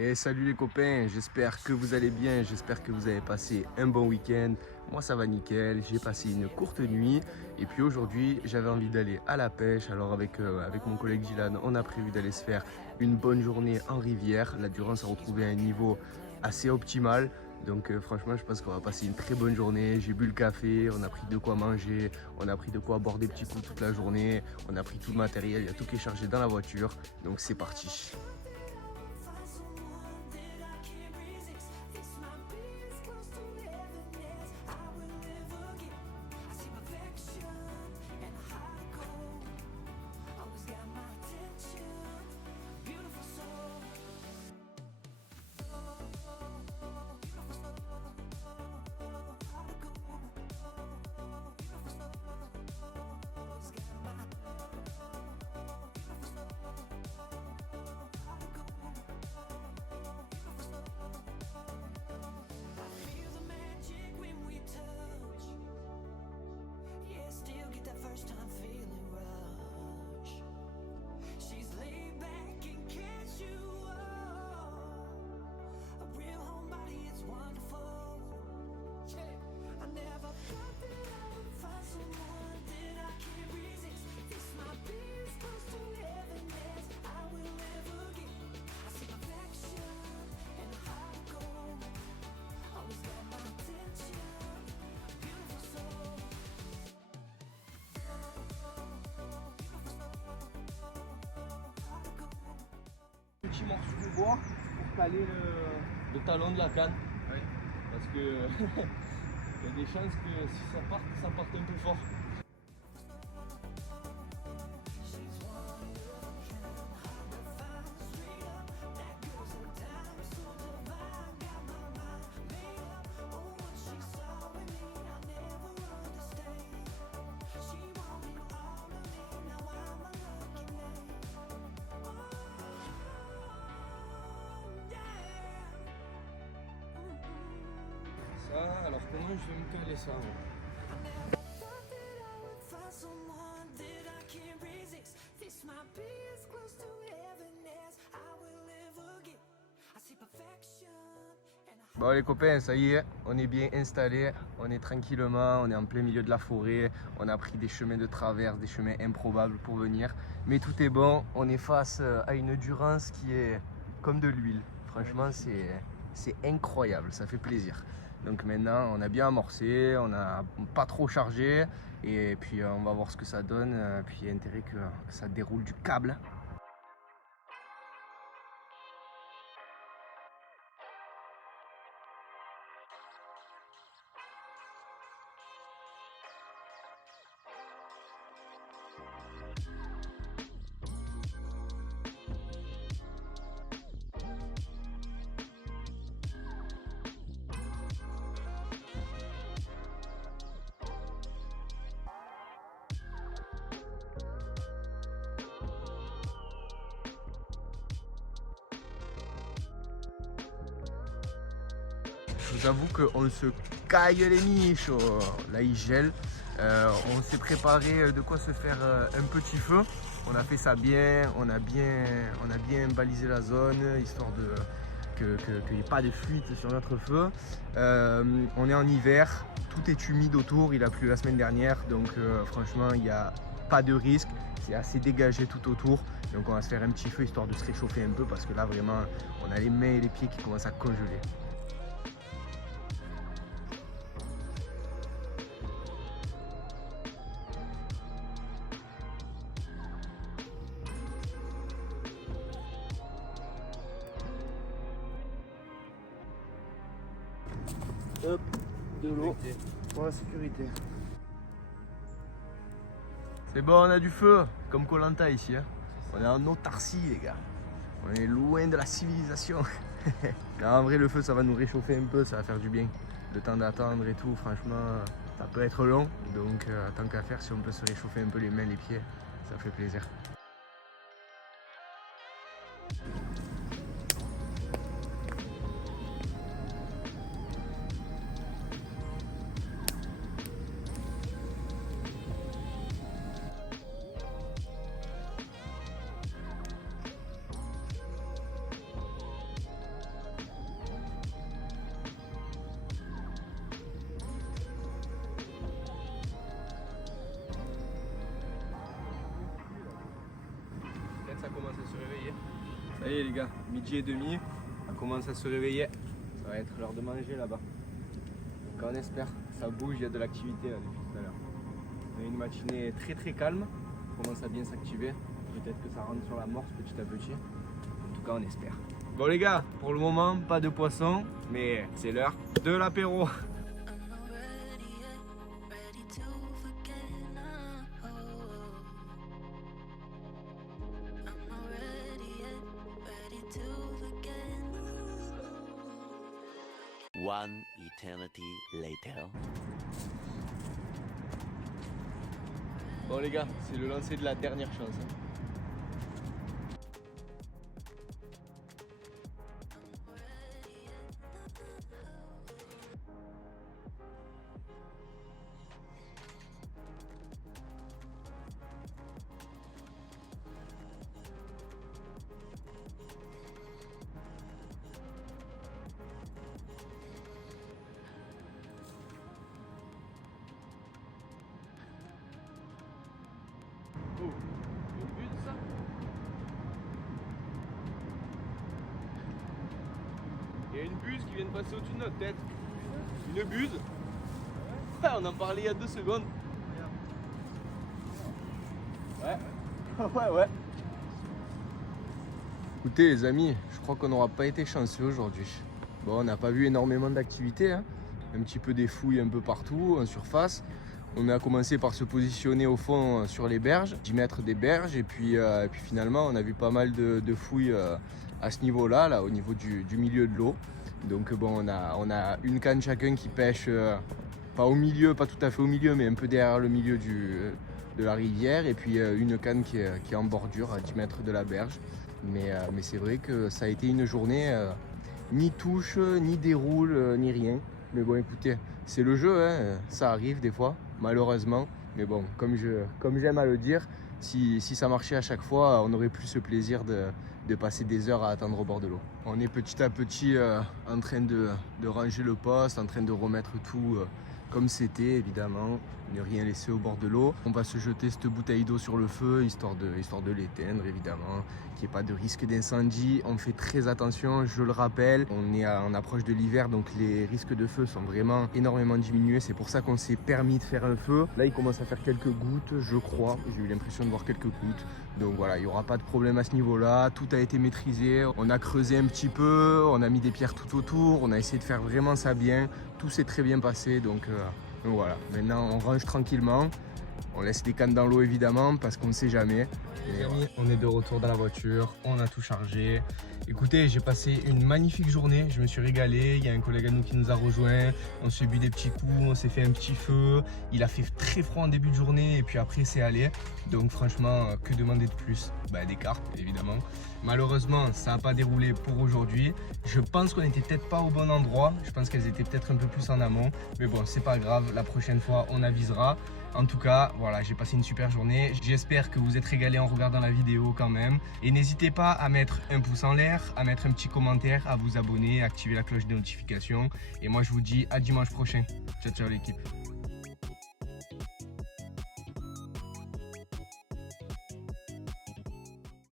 Et salut les copains, j'espère que vous allez bien, j'espère que vous avez passé un bon week-end. Moi ça va nickel, j'ai passé une courte nuit et puis aujourd'hui j'avais envie d'aller à la pêche. Alors avec mon collègue Dylan, on a prévu d'aller se faire une bonne journée en rivière. La Durance a retrouvé un niveau assez optimal. Donc franchement je pense qu'on va passer une très bonne journée. J'ai bu le café, on a pris de quoi manger, on a pris de quoi boire des petits coups toute la journée. On a pris tout le matériel, il y a tout qui est chargé dans la voiture. Donc c'est parti. Petit morceau de bois pour caler le talon de la canne. Oui. Parce que il y a des chances que si ça parte un peu fort. Ça, alors comment je vais me caler ça moi? Bon les copains, ça y est, on est bien installés, on est tranquillement, on est en plein milieu de la forêt, on a pris des chemins de traverse, des chemins improbables pour venir, mais tout est bon, on est face à une Durance qui est comme de l'huile, franchement c'est incroyable, ça fait plaisir. Donc maintenant on a bien amorcé, on n'a pas trop chargé et puis on va voir ce que ça donne, puis il y a intérêt que ça déroule du câble. Je vous avoue qu'on se caille les miches, oh. Là il gèle, on s'est préparé de quoi se faire un petit feu. On a fait ça bien, on a bien balisé la zone, histoire de qu'il n'y ait pas de fuite sur notre feu. On est en hiver, tout est humide autour, il a plu la semaine dernière, donc franchement il n'y a pas de risque, c'est assez dégagé tout autour. Donc on va se faire un petit feu histoire de se réchauffer un peu parce que là vraiment on a les mains et les pieds qui commencent à congeler. Hop, de l'eau pour la sécurité. C'est bon, on a du feu, comme Koh Lanta ici. Hein. On est en autarcie, les gars. On est loin de la civilisation. En vrai, le feu, ça va nous réchauffer un peu, ça va faire du bien. Le temps d'attendre et tout, franchement, ça peut être long. Donc, tant qu'à faire, si on peut se réchauffer un peu les mains, les pieds, ça fait plaisir. Allez les gars, 12h30, on commence à se réveiller. Ça va être l'heure de manger là-bas. Donc on espère, ça bouge, il y a de l'activité là depuis tout à l'heure. On a une matinée très calme, on commence à bien s'activer. Peut-être que ça rentre sur l'amorce petit à petit. En tout cas on espère. Bon les gars, pour le moment pas de poisson, mais c'est l'heure de l'apéro. One eternity later. Bon les gars, c'est le lancer de la dernière chance. Oh, une buse ça? Il y a une buse qui vient de passer au-dessus de notre tête. Une buse? Ouais, on en parlait il y a 2 secondes. Ouais. Écoutez les amis, je crois qu'on n'aura pas été chanceux aujourd'hui. Bon, on n'a pas vu énormément d'activités, hein. Un petit peu des fouilles un peu partout en surface. On a commencé par se positionner au fond sur les berges, 10 mètres des berges, et puis finalement on a vu pas mal de fouilles à ce niveau-là, là, au niveau du milieu de l'eau. Donc bon, on a une canne chacun qui pêche, pas au milieu, pas tout à fait au milieu, mais un peu derrière le milieu de la rivière, et puis une canne qui est en bordure à 10 mètres de la berge. Mais c'est vrai que ça a été une journée ni touche, ni déroule, ni rien. Mais bon écoutez, c'est le jeu, hein, ça arrive des fois, malheureusement. Mais bon, comme j'aime à le dire, si ça marchait à chaque fois, on aurait plus ce plaisir de passer des heures à attendre au bord de l'eau. On est petit à petit en train de ranger le poste, en train de remettre tout comme c'était évidemment, ne rien laisser au bord de l'eau. On va se jeter cette bouteille d'eau sur le feu, histoire de l'éteindre évidemment, qu'il n'y ait pas de risque d'incendie. On fait très attention, je le rappelle, on est en approche de l'hiver, donc les risques de feu sont vraiment énormément diminués. C'est pour ça qu'on s'est permis de faire un feu. Là il commence à faire quelques gouttes, je crois, j'ai eu l'impression de voir quelques gouttes. Donc voilà, il n'y aura pas de problème à ce niveau-là, tout a été maîtrisé. On a creusé un petit peu, on a mis des pierres tout autour, on a essayé de faire vraiment ça bien. Tout s'est très bien passé, donc voilà. Maintenant on range tranquillement, on laisse les cannes dans l'eau évidemment parce qu'on ne sait jamais. Les amis, on est de retour dans la voiture, on a tout chargé. Écoutez, j'ai passé une magnifique journée, je me suis régalé. Il y a un collègue à nous qui nous a rejoint, on s'est bu des petits coups, on s'est fait un petit feu. Il a fait très froid en début de journée et puis après c'est allé. Donc franchement, que demander de plus? Des carpes évidemment. Malheureusement, ça n'a pas déroulé pour aujourd'hui. Je pense qu'on n'était peut-être pas au bon endroit. Je pense qu'elles étaient peut-être un peu plus en amont. Mais bon, c'est pas grave. La prochaine fois, on avisera. En tout cas, voilà, j'ai passé une super journée. J'espère que vous êtes régalés en regardant la vidéo quand même. Et n'hésitez pas à mettre un pouce en l'air, à mettre un petit commentaire, à vous abonner, à activer la cloche de notification. Et moi, je vous dis à dimanche prochain. Ciao, ciao l'équipe.